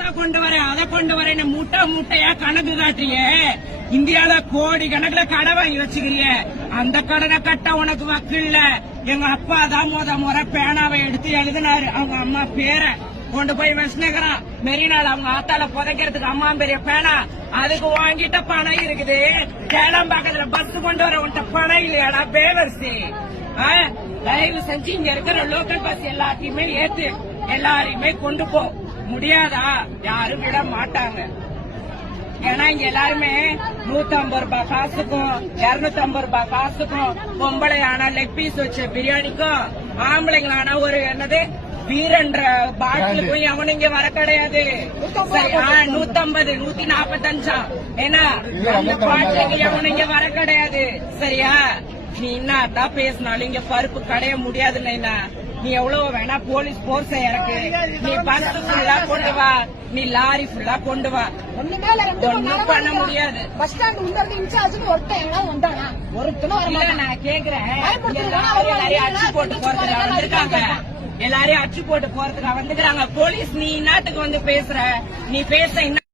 கொண்டு வரேன் அதை கொண்டு வரேன் மூட்டை மூட்டையா கணக்கு காட்டுறிய. இந்தியால கோடி கணக்குல கடை வாங்கி வச்சுக்கிறிய. அந்த கடனை கட்ட உனக்கு வக்கு இல்ல. எங்க அப்பா தான் முறை பேனாவை எடுத்து எழுதினாரு. அவங்க அம்மா பேரை கொண்டு போய் வச்சுக்கிறான் மெரினால. அவங்க ஆத்தால புதைக்கிறதுக்கு அம்மா பெரிய பேனா. அதுக்கு வாங்கிட்ட பணம் இருக்குது. சேலம் பக்கத்துல பஸ் கொண்டு வர உன்ட்ட பணம் இல்லையாடா பேவர்சி? தயவு செஞ்சு இங்க இருக்கிற லோக்கல் பஸ் எல்லாத்தையுமே ஏத்து எல்லாரையுமே கொண்டு போ. முடியாதா? யாரும் விட மாட்டாங்க. ஏன்னா இங்க எல்லாருமே 150 ரூபாய் காசுக்கும் 250 ரூபாய் காசுக்கும், பொம்பளை ஆனா லெக் பீஸ் வச்ச பிரியாணிக்கும், ஆம்பளைங்களானா ஒரு என்னது வீரன்ற பாட்டிலுக்கும் எவனும் இங்க வர கிடையாது. 150 145 ஏன்னா பாட்டிலுக்கு எவனும் இங்க வர கிடையாது. சரியா? நீ என்னதான் பேசினாலும் இங்க பருப்பு கடைய முடியாது. நீ எவ்வளவு வேணா போலீஸ் போர்ஸ இறக்கு, நீ பஸ் ஃபுல்லா கொண்டு வா, நீ லாரி ஃபுல்லா கொண்டு வா, ஒன்னும் பண்ண முடியாது. பஸ் ஸ்டாண்ட் உள்ள இன்சார்ஜ் ஒருத்தன் வந்தானா? ஒருத்தனும் நான் கேக்குறேன். எல்லாரையும் அச்சு போட்டு போறதுக்கு வந்திருக்காங்க. எல்லாரையும் அச்சு போட்டு போறதுக்கு வந்துக்கிறாங்க. போலீஸ் நீ இன்னத்துக்கு வந்து பேசுற? நீ பேச